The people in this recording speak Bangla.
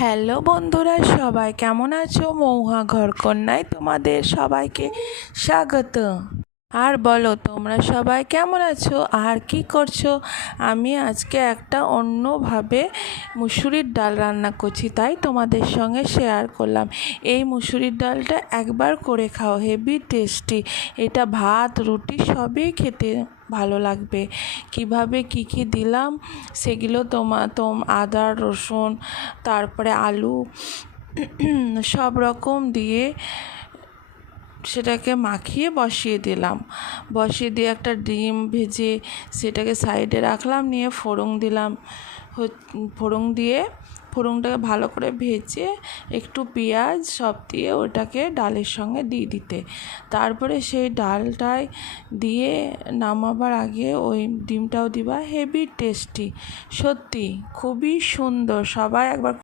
হ্যালো বন্ধুরা, সবাই কেমন আছো? মৌহা ঘরকন্যায় তোমাদের সবাইকে স্বাগত। আর বলো, তোমরা সবাই কেমন আছো আর কি করছো? আমি আজকে একটা অন্যভাবে মুসুরির ডাল রান্না করছি, তাই তোমাদের সঙ্গে শেয়ার করলাম। এই মুসুরির ডালটা একবার করে খাও, হেভি টেস্টি। এটা ভাত রুটি সবই খেতে ভালো লাগবে। কিভাবে কি দিলাম সেগুলো আদা রসুন, তারপরে আলু সব রকম দিয়ে সেটাকে মাখিয়ে বসিয়ে দিলাম। বসিয়ে দিয়ে একটা ডিম ভেজে সেটাকে সাইডে রাখলাম, নিয়ে ফোড়ন দিলাম। ফোড়ন দিয়ে ফোড়নটাকে ভালো করে ভেজে একটু পেঁয়াজ সব দিয়ে ওটাকে ডালের সঙ্গে দিয়ে দিতে। তারপরে সেই ডালটায় দিয়ে নামাবার আগে ওই ডিমটাও দিবা। হেভি টেস্টি, সত্যি খুবই সুন্দর। সবাই একবার